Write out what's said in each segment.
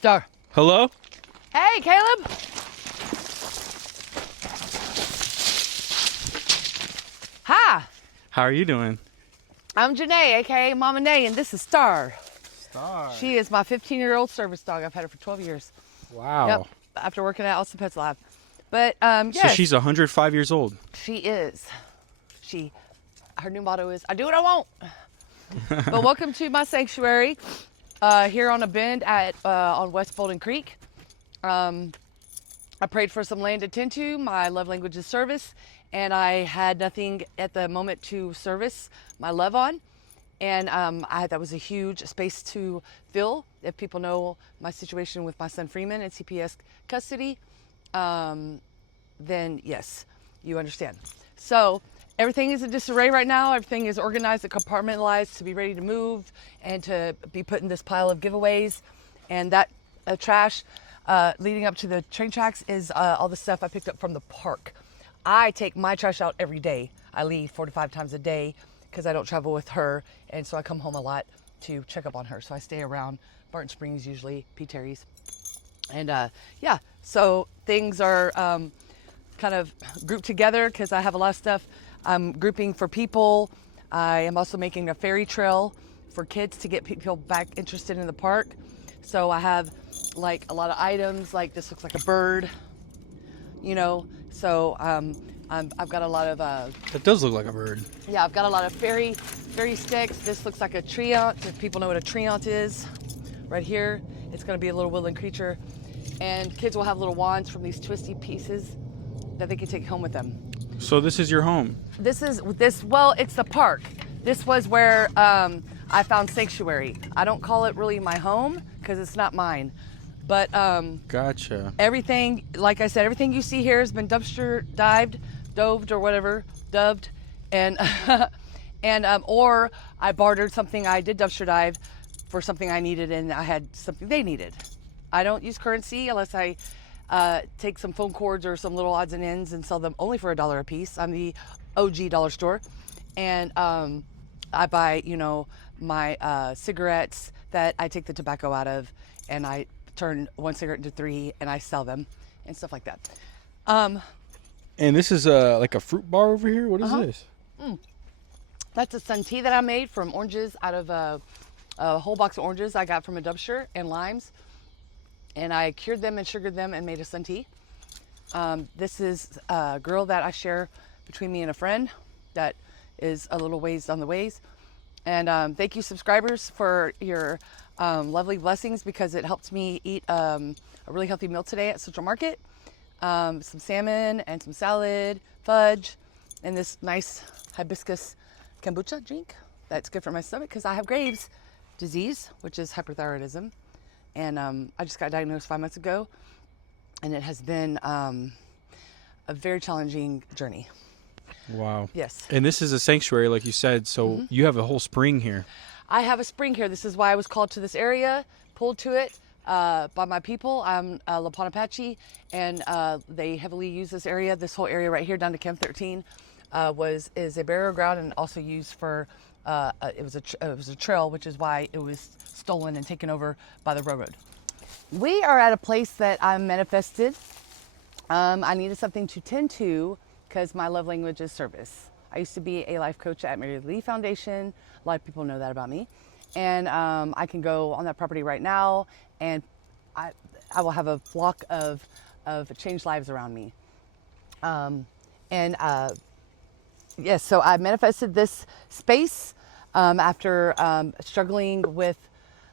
Star. Hello? Hey, Caleb. Hi. How are you doing? I'm Janae, aka Mama Nay, and this is Star. Star. She is my 15-year-old service dog. I've had her for 12 years. Wow. Yep. After working at Austin Pets Lab. But yes. So she's 105 years old. She is. Her new motto is, I do what I want. But welcome to my sanctuary here on a bend on West Bolden Creek. I prayed for some land to tend to. My love language is service, and I had nothing at the moment to service my love on. And that was a huge space to fill. If people know my situation with my son Freeman in CPS custody, then yes, you understand. So everything is in disarray right now. Everything is organized and compartmentalized to be ready to move and to be put in this pile of giveaways. And that trash leading up to the train tracks is all the stuff I picked up from the park. I take my trash out every day. I leave 4 to 5 times a day because I don't travel with her. And so I come home a lot to check up on her. So I stay around Barton Springs, usually P. Terry's. And yeah, so things are kind of grouped together because I have a lot of stuff I'm grouping for people. I am also making a ferry trail for kids to get people back interested in the park. So I have like a lot of items, like this looks like a bird, you know. So I've got a lot of That does look like a bird. yeah, I've got a lot of fairy sticks. This looks like a treant, if people know what a treant is. Right here, it's gonna be a little woodland creature. And kids will have little wands from these twisty pieces that they can take home with them. So this is your home? Well, it's the park. This was where I found sanctuary. I don't call it really my home because it's not mine. But Gotcha. everything, like I said, everything you see here has been dumpster doved or whatever, dubbed, and or I bartered something I did dumpster dive for something I needed and I had something they needed. I don't use currency unless I take some phone cords or some little odds and ends and sell them only for $1 a piece. I'm the OG dollar store. And I buy, my cigarettes that I take the tobacco out of, and I turn one cigarette into 3 and I sell them and stuff like that. And this is like a fruit bar over here? What is this? That's a sun tea that I made from oranges out of a whole box of oranges I got from a dumpster and limes. And I cured them and sugared them and made a sun tea. This is a girl that I share between me and a friend that is a little ways on the ways. And thank you, subscribers, for your lovely blessings, because it helped me eat a really healthy meal today at Central Market. Some salmon and some salad, fudge, and this nice hibiscus kombucha drink that's good for my stomach because I have Graves' disease, which is hyperthyroidism. And I just got diagnosed 5 months ago, and it has been a very challenging journey. Wow. Yes. And this is a sanctuary, like you said, so you have a whole spring here. I have a spring here. This is why I was called to this area, pulled to it by my people. I'm Lapon Apache, and they heavily use this area. This whole area right here down to Camp 13 is a burial ground and also used for, it was a trail, which is why it was stolen and taken over by the railroad. We are at a place that I manifested. I needed something to tend to because my love language is service. I used to be a life coach at Mary Lee Foundation. A lot of people know that about me. And I can go on that property right now and I will have a flock of changed lives around me. Yes, so I manifested this space after struggling with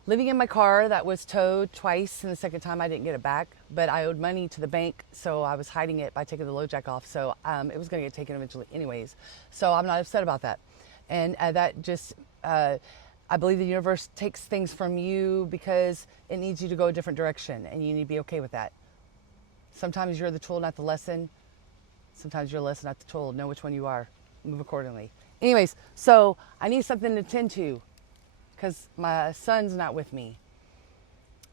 living in my car that was towed twice, and the second time I didn't get it back, but I owed money to the bank, so I was hiding it by taking the load jack off, so it was gonna get taken eventually anyways. So I'm not upset about that. And that just, I believe the universe takes things from you because it needs you to go a different direction, and you need to be okay with that. Sometimes you're the tool, not the lesson. Sometimes you're the lesson, not the tool. Know which one you are. Move accordingly. Anyways, so I need something to tend to because my son's not with me.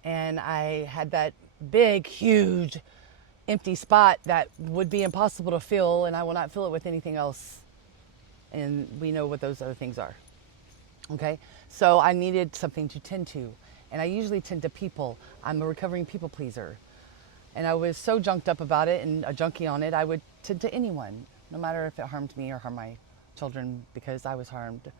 And I had that big, huge, empty spot that would be impossible to fill, and I will not fill it with anything else. And we know what those other things are. Okay? So I needed something to tend to. And I usually tend to people. I'm a recovering people pleaser. And I was so junked up about it and a junkie on it, I would tend to anyone, no matter if it harmed me or harmed my children, because I was harmed.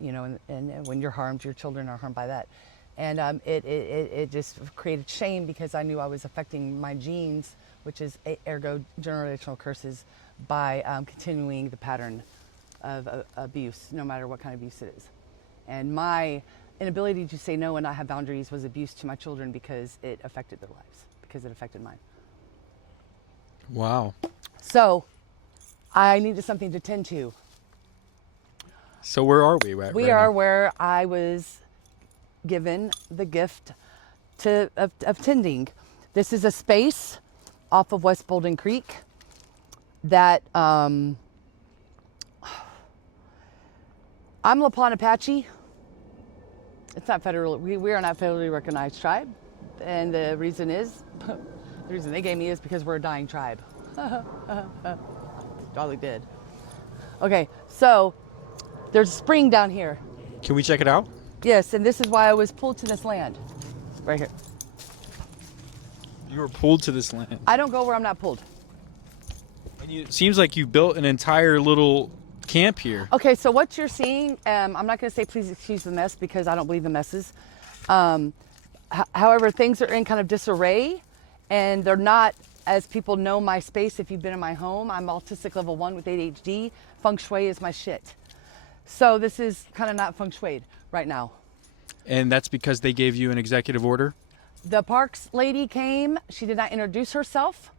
You know, and when you're harmed, your children are harmed by that. And it just created shame because I knew I was affecting my genes, which is ergo generational curses, by continuing the pattern of abuse, no matter what kind of abuse it is. And my inability to say no and not have boundaries was abuse to my children because it affected their lives, because it affected mine. Wow. So I needed something to tend to. So where are we right We right are now? where I was given the gift of tending. This is a space off of West Bolden Creek that I'm Lapon Apache. It's not federal. We are not federally recognized tribe, and the reason is, the reason they gave me is because we're a dying tribe. Jolly did. Okay, so there's a spring down here. Can we check it out? Yes, and this is why I was pulled to this land, right here. You were pulled to this land. I don't go where I'm not pulled. And it seems like you built an entire little camp here. Okay, so what you're seeing, I'm not going to say please excuse the mess because I don't believe in messes. However, things are in kind of disarray, and they're not, as people know my space, if you've been in my home, I'm autistic level 1 with ADHD. Feng Shui is my shit. So this is kind of not feng shuied right now. And that's because they gave you an executive order? The parks lady came. She did not introduce herself.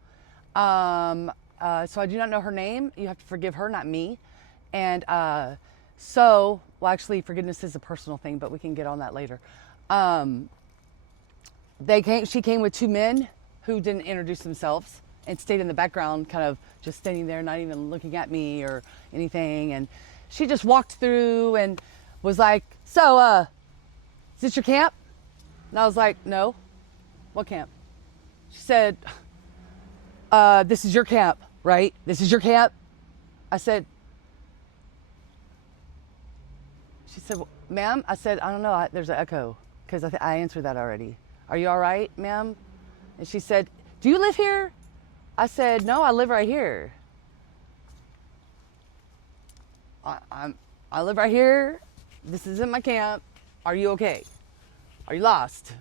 So I do not know her name. You have to forgive her, not me. And well, actually, forgiveness is a personal thing, but we can get on that later. She came with 2 men who didn't introduce themselves and stayed in the background, kind of just standing there, not even looking at me or anything. And she just walked through and was like, so, is this your camp? And I was like, no. What camp? She said, this is your camp, right? This is your camp? I said, she said, well, ma'am? I said, I don't know, there's an echo, because I answered that already. Are you all right, ma'am? And she said, do you live here? I said, no, I live right here. I live right here. This isn't my camp. Are you okay? Are you lost?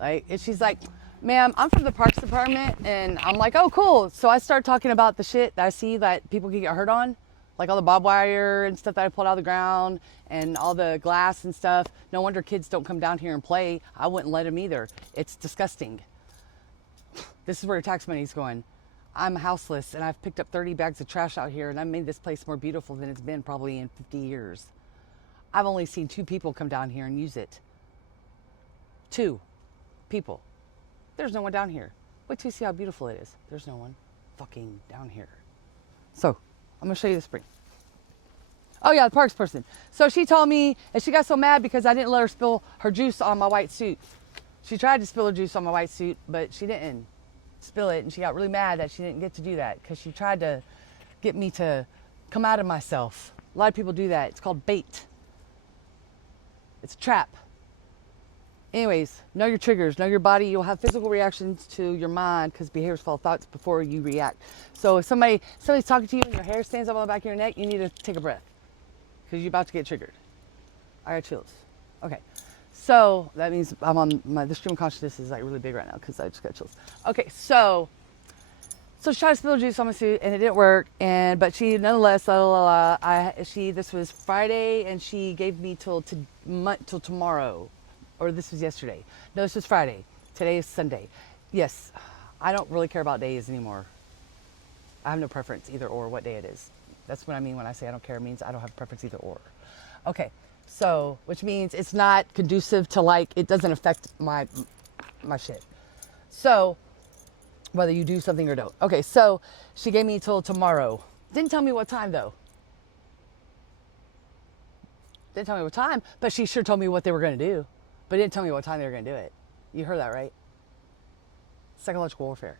Like, and she's like, ma'am, I'm from the Parks Department. And I'm like, oh, cool. So I start talking about the shit that I see that people can get hurt on, like all the barbed wire and stuff that I pulled out of the ground and all the glass and stuff. No wonder kids don't come down here and play. I wouldn't let them either. It's disgusting. This is where your tax money's going. I'm houseless and I've picked up 30 bags of trash out here and I've made this place more beautiful than it's been probably in 50 years. I've only seen 2 people come down here and use it. 2 people. There's no one down here. Wait till you see how beautiful it is. There's no one fucking down here. So, I'm gonna show you the spring. Oh yeah, the parks person. So she told me, and she got so mad because I didn't let her spill her juice on my white suit. She tried to spill her juice on my white suit, but she didn't spill it, and she got really mad that she didn't get to do that because she tried to get me to come out of myself. A lot of people do that. It's called bait. It's a trap. Anyways, know your triggers, know your body. You'll have physical reactions to your mind because behaviors follow thoughts before you react. So if somebody's talking to you and your hair stands up on the back of your neck, you need to take a breath because you're about to get triggered. I got chills. Okay. So that means I'm on the stream of consciousness is like really big right now because I just got chills. Okay, so she tried to spill juice on my suit and it didn't work. But she nonetheless, this was Friday and she gave me till tomorrow, or this was yesterday. No, this was Friday. Today is Sunday. Yes, I don't really care about days anymore. I have no preference either or what day it is. That's what I mean when I say I don't care. It means I don't have a preference either or. Okay. So, which means it's not conducive to it doesn't affect my shit. So, whether you do something or don't. Okay, so she gave me till tomorrow. Didn't tell me what time though. Didn't tell me what time, but she sure told me what they were going to do. But didn't tell me what time they were going to do it. You heard that, right? Psychological warfare.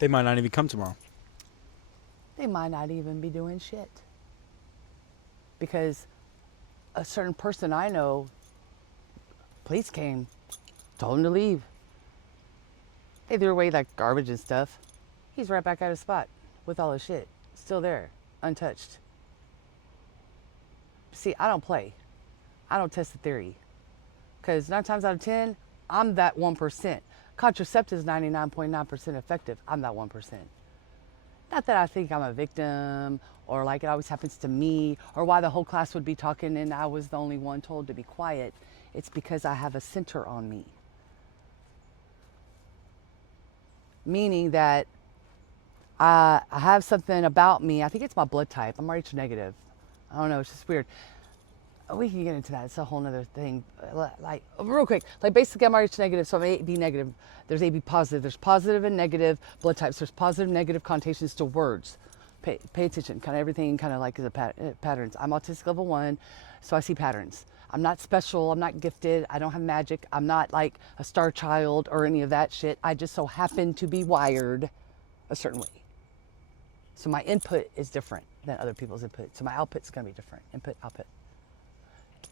They might not even come tomorrow. They might not even be doing shit. Because a certain person I know, police came, told him to leave. They threw away like garbage and stuff. He's right back at his spot with all his shit. Still there, untouched. See, I don't play. I don't test the theory. Because 9 times out of 10, I'm that 1%. Contraceptive is 99.9% effective. I'm that 1%. Not that I think I'm a victim or like it always happens to me or why the whole class would be talking and I was the only one told to be quiet. It's because I have a center on me. Meaning that I have something about me. I think it's my blood type. I'm Rh negative. I don't know. It's just weird. We can get into that. It's a whole nother thing. Like real quick, like basically I'm Rh negative, so I'm AB negative. There's AB positive. There's positive and negative blood types. There's positive and negative connotations to words. Pay attention. Kind of everything kind of like is a patterns. I'm autistic level 1, so I see patterns. I'm not special. I'm not gifted. I don't have magic. I'm not like a star child or any of that shit. I just so happen to be wired a certain way. So my input is different than other people's input. So my output's going to be different. Input, output.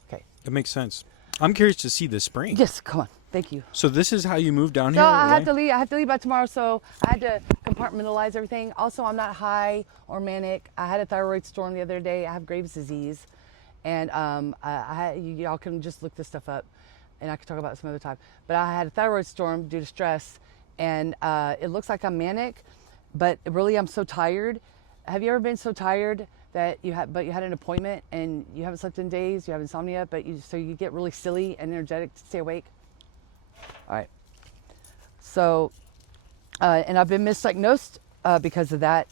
Okay. That makes sense. I'm curious to see the spring. Yes, come on. Thank you. So this is how you moved down So here? I have to leave. I have to leave by tomorrow. So I had to compartmentalize everything. Also, I'm not high or manic. I had a thyroid storm the other day. I have Graves' disease, and y'all can just look this stuff up, and I can talk about it some other time. But I had a thyroid storm due to stress, and it looks like I'm manic, but really I'm so tired. Have you ever been so tired that you had an appointment and you haven't slept in days, you have insomnia, but you get really silly and energetic to stay awake? All right. So, and I've been misdiagnosed because of that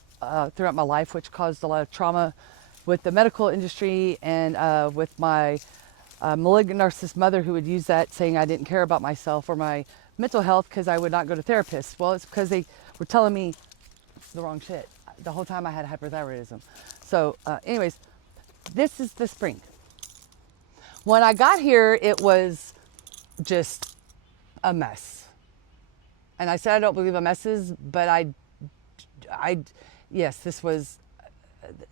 throughout my life, which caused a lot of trauma with the medical industry and with my malignant narcissist mother who would use that saying I didn't care about myself or my mental health because I would not go to therapists. Well, it's because they were telling me the wrong shit. The whole time I had hyperthyroidism. So anyways, this is the spring. When I got here, it was just a mess. And I said I don't believe in messes, but yes, this was,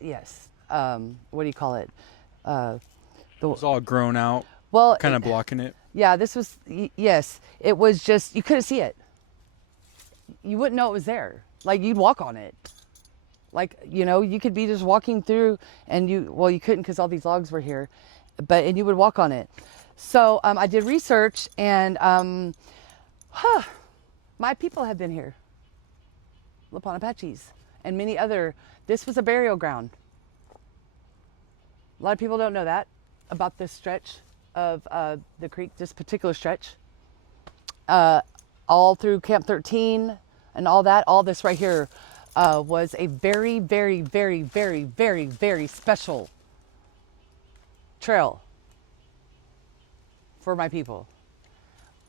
yes. What do you call it? It was all grown out, well, kind of blocking it. Yeah, this was, yes. It was just, you couldn't see it. You wouldn't know it was there. Like, you'd walk on it. Like, you could be just walking through and you couldn't because all these logs were here, and you would walk on it. So I did research and my people have been here. Lapon Apaches and many other. This was a burial ground. A lot of people don't know that about this stretch of the creek, this particular stretch. All through Camp 13 and all that, all this right here was a very, very, very, very, very, very special trail for my people.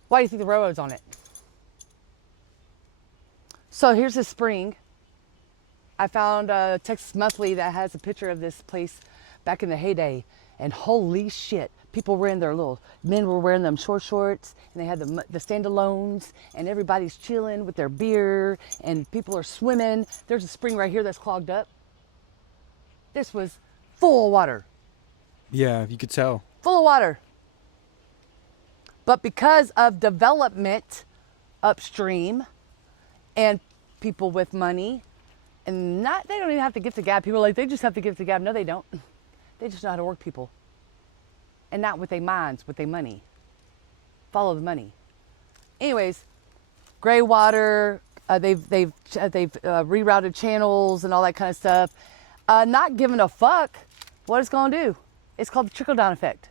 Why do you think the railroad's on it? So here's the spring. I found a Texas Monthly that has a picture of this place back in the heyday, and holy shit, men were wearing them short shorts, and they had the standalones, and everybody's chilling with their beer, and people are swimming. There's a spring right here that's clogged up. This was full of water. Yeah, you could tell. Full of water. But because of development upstream and people with money, and they don't even have to gift the gab. People are like, they just have to gift the gab. No, they don't. They just know how to work people. And not with their minds, with their money. Follow the money. Anyways, gray water, they've rerouted channels and all that kind of stuff. Not giving a fuck what it's gonna do. It's called the trickle-down effect.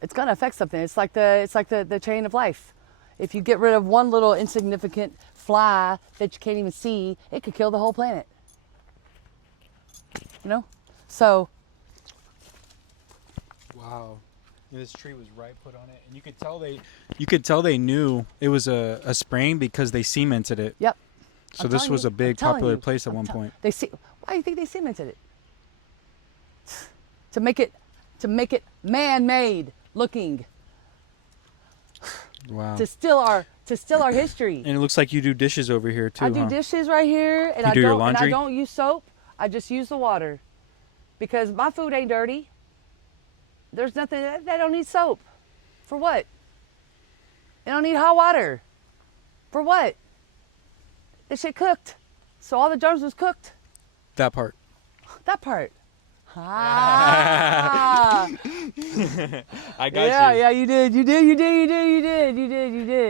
It's gonna affect something. It's like the chain of life. If you get rid of one little insignificant fly that you can't even see, it could kill the whole planet. So. Wow. This tree was right put on it, and you could tell they knew it was a spring because they cemented it. Yep. So this was a big popular place at one point. Why do you think they cemented it? To make it man-made looking. Wow. To steal our history. And it looks like you do dishes over here too. I do dishes right here, and You do your laundry? And I don't use soap. I just use the water because my food ain't dirty. There's nothing, they don't need soap. For what? They don't need hot water. For what? This shit cooked. So all the germs was cooked. That part. That part. Ah. I got Yeah, you. yeah, you did. You did. You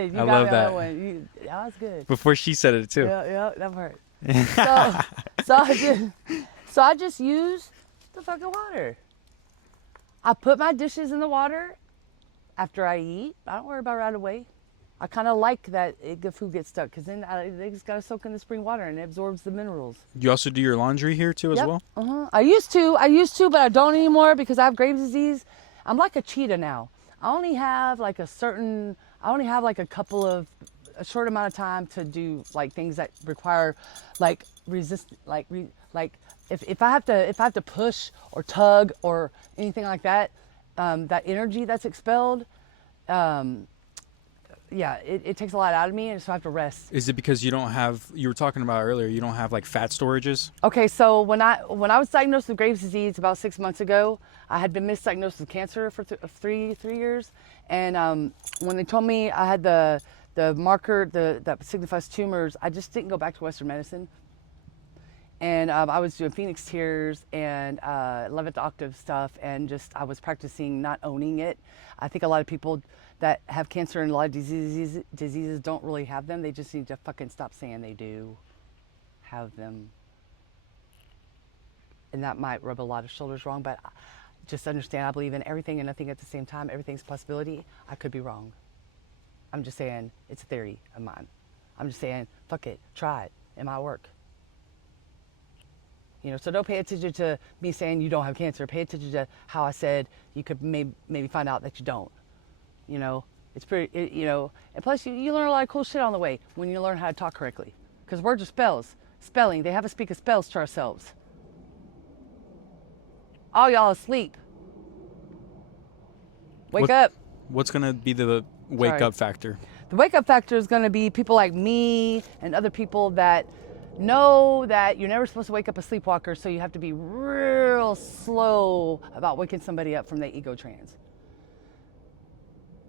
I got love me on that. one. That was good. Before she said it too. Yeah, that part. So I just use the fucking water. I put my dishes in the water after I eat. I don't worry about it right away. I kind of like that the food gets stuck because then they just got to soak in the spring water and it absorbs the minerals. You also do your laundry here too as Yep. well? I used to, but I don't anymore because I have Graves' disease. I'm like a cheetah now. I only have like a short amount of time to do like things that require like if I have to push or tug or anything like that, that energy that's expelled, it takes a lot out of me, and so I have to rest. Is it because you don't have, you were talking about earlier, you don't have like fat storages? Okay, so when I was diagnosed with Graves' disease about 6 months ago, I had been misdiagnosed with cancer for 3 years, and when they told me I had the marker that signifies tumors, I just didn't go back to Western medicine. And I was doing Phoenix Tears and 11th octave stuff, and just I was practicing not owning it. I think a lot of people that have cancer and a lot of diseases don't really have them. They just need to fucking stop saying they do have them. And that might rub a lot of shoulders wrong, but just understand I believe in everything and nothing at the same time. Everything's a possibility. I could be wrong. I'm just saying it's a theory of mine. I'm just saying, fuck it, try it. It might work. You know, so don't pay attention to me saying you don't have cancer. Pay attention to how I said you could maybe find out that you don't. You know, it's pretty, you know, and plus you learn a lot of cool shit on the way when you learn how to talk correctly. Because words are spells. Spelling, they have us speak of spells to ourselves. All y'all asleep. Wake up. What's going to be the wake up factor? The wake up factor is going to be people like me and other people that know that you're never supposed to wake up a sleepwalker, so you have to be real slow about waking somebody up from their ego trance.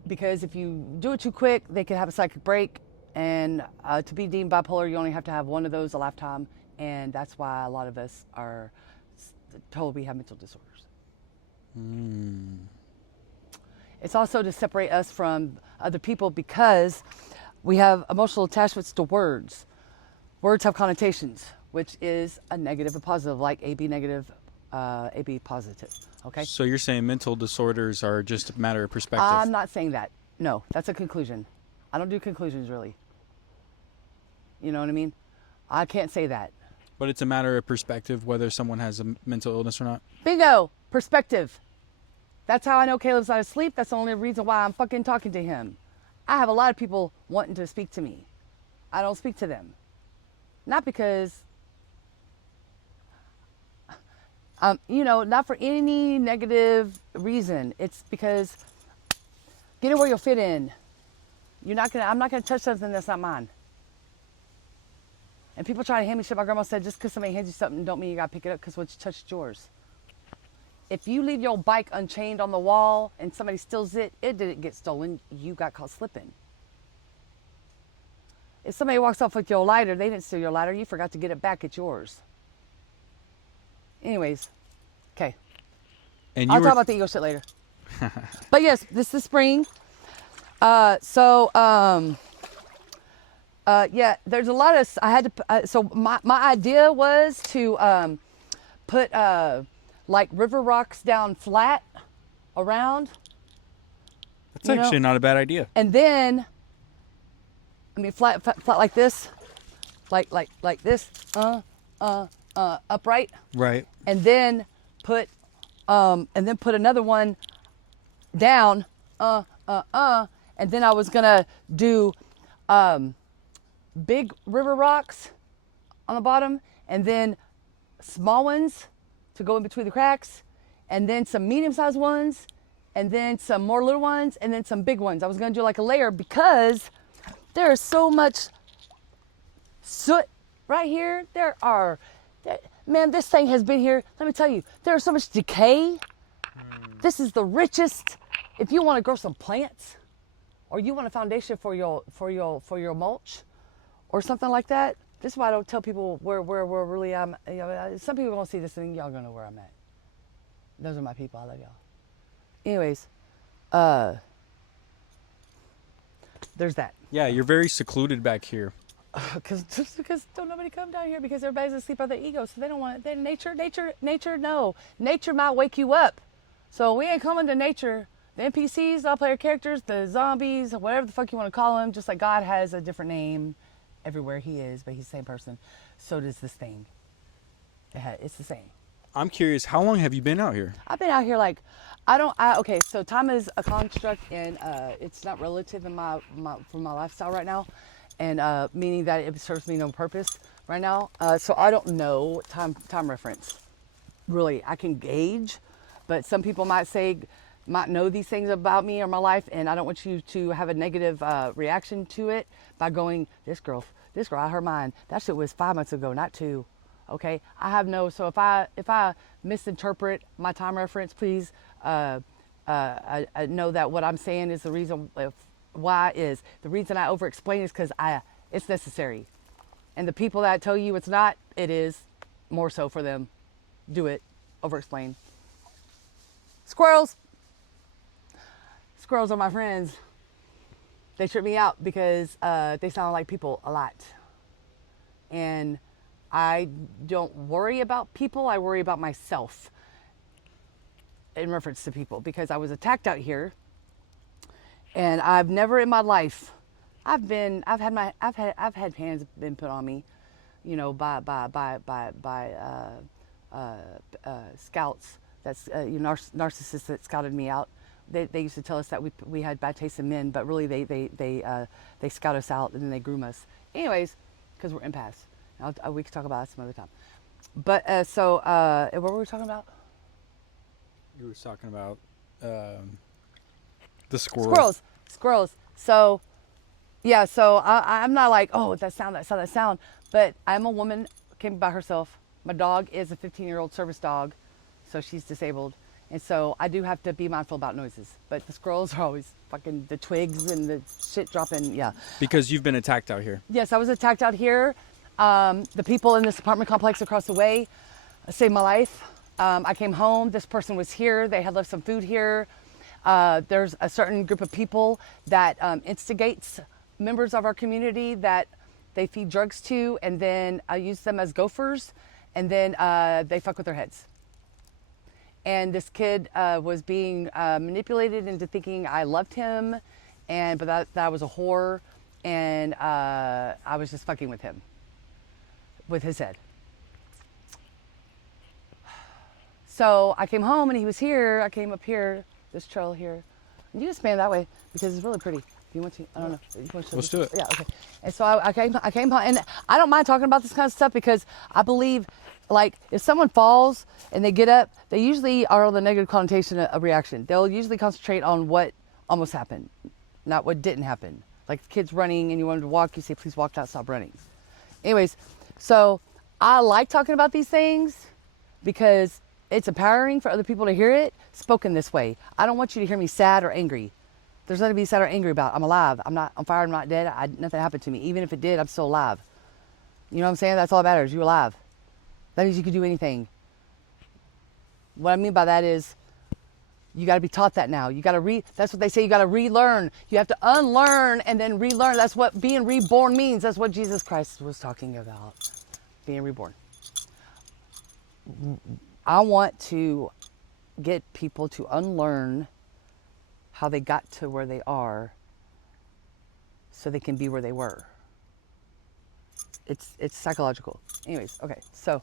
Because if you do it too quick, they can have a psychic break, and to be deemed bipolar, you only have to have one of those a lifetime, and that's why a lot of us are told we have mental disorders. It's also to separate us from other people because we have emotional attachments to words. Words have connotations, which is a negative, a positive, like AB negative, AB positive, okay? So you're saying mental disorders are just a matter of perspective? I'm not saying that. No, that's a conclusion. I don't do conclusions, really. You know what I mean? I can't say that. But it's a matter of perspective whether someone has a mental illness or not? Bingo! Perspective. That's how I know Caleb's not asleep. That's the only reason why I'm fucking talking to him. I have a lot of people wanting to speak to me. I don't speak to them. Not because, you know, not for any negative reason. It's because get it where you'll fit in. I'm not gonna touch something that's not mine. And people try to hand me shit. My grandma said, just because somebody hands you something don't mean you gotta pick it up because what you touched is yours. If you leave your bike unchained on the wall and somebody steals it, it didn't get stolen. You got caught slipping. If somebody walks off with your lighter, they didn't steal your lighter. You forgot to get it back. It's yours. Anyways, okay. I'll talk about the ego shit later. But yes, this is spring. Yeah, there's a lot of, I had to, so my idea was to put like river rocks down flat around. That's actually not a bad idea. And then, I mean, flat like this, like this, upright. Right. And then put another one down, and then I was gonna do big river rocks on the bottom, and then small ones to go in between the cracks, and then some medium-sized ones, and then some more little ones, and then some big ones. I was gonna do like a layer because there is so much soot right here. Man, this thing has been here. Let me tell you, there's so much decay This is the richest. If you want to grow some plants, or you want a foundation for your mulch, or something like that. This is why I don't tell people where really I'm. You know, some people won't see this thing. Y'all gonna know where I'm at. Those are my people. I love y'all. Anyways, there's that. Yeah, you're very secluded back here. Just because don't nobody come down here because everybody's asleep on their ego, so they don't want it. Then nature, no. Nature might wake you up. So we ain't coming to nature. The NPCs, the all-player characters, the zombies, whatever the fuck you want to call them, just like God has a different name everywhere he is, but he's the same person. So does this thing. It's the same. I'm curious, how long have you been out here? I've been out here like, okay, so time is a construct and it's not relative in for my lifestyle right now. And meaning that it serves me no purpose right now. So I don't know time reference. Really, I can gauge, but some people might know these things about me or my life, and I don't want you to have a negative reaction to it by going, this girl out her mind. That shit was 5 months ago, not 2. Okay, I have no. So if I misinterpret my time reference, please I know that what I'm saying is the reason why is the reason I over explain is because it's necessary, and the people that tell you it's not, it is more so for them. Do it, over explain. Squirrels are my friends. They trip me out because they sound like people a lot, and I don't worry about people. I worry about myself in reference to people because I was attacked out here, and I've never in my life, I've had hands been put on me, you know, by scouts. That's narcissists that scouted me out. They used to tell us that we had bad taste in men, but really they scout us out and then they groom us. Anyways, because we're empaths. We can talk about that some other time. But what were we talking about? You were talking about the squirrels. Squirrels. So, yeah. So I'm not like, oh, that sound. But I'm a woman, came by herself. My dog is a 15-year-old service dog, so she's disabled. And so I do have to be mindful about noises. But the squirrels are always fucking the twigs and the shit dropping. Yeah. Because you've been attacked out here. Yes, I was attacked out here. The people in this apartment complex across the way saved my life. I came home. This person was here. They had left some food here. There's a certain group of people that instigates members of our community that they feed drugs to, and then use them as gophers, and then they fuck with their heads. And this kid was being manipulated into thinking I loved him, but that I was a whore, and I was just fucking with him, with his head. So I came home and he was here. I came up here, this trail here. And you can span that way because it's really pretty. If you want to, I don't know. Let's do it. Yeah, okay. And so I came home, and I don't mind talking about this kind of stuff because I believe, like, if someone falls and they get up, they usually are on the negative connotation of reaction. They'll usually concentrate on what almost happened, not what didn't happen. Like the kid's running and you want him to walk, you say, please walk out, stop running. Anyways, so I like talking about these things because it's empowering for other people to hear it spoken this way. I don't want you to hear me sad or angry. There's nothing to be sad or angry about. I'm alive. I'm not on fire. I'm not dead. Nothing happened to me. Even if it did, I'm still alive. You know what I'm saying? That's all that matters. You're alive. That means you can do anything. What I mean by that is you got to be taught that now. You got to that's what they say. You got to relearn. You have to unlearn and then relearn. That's what being reborn means. That's what Jesus Christ was talking about. Being reborn. I want to get people to unlearn how they got to where they are so they can be where they were. It's psychological. Anyways, okay, so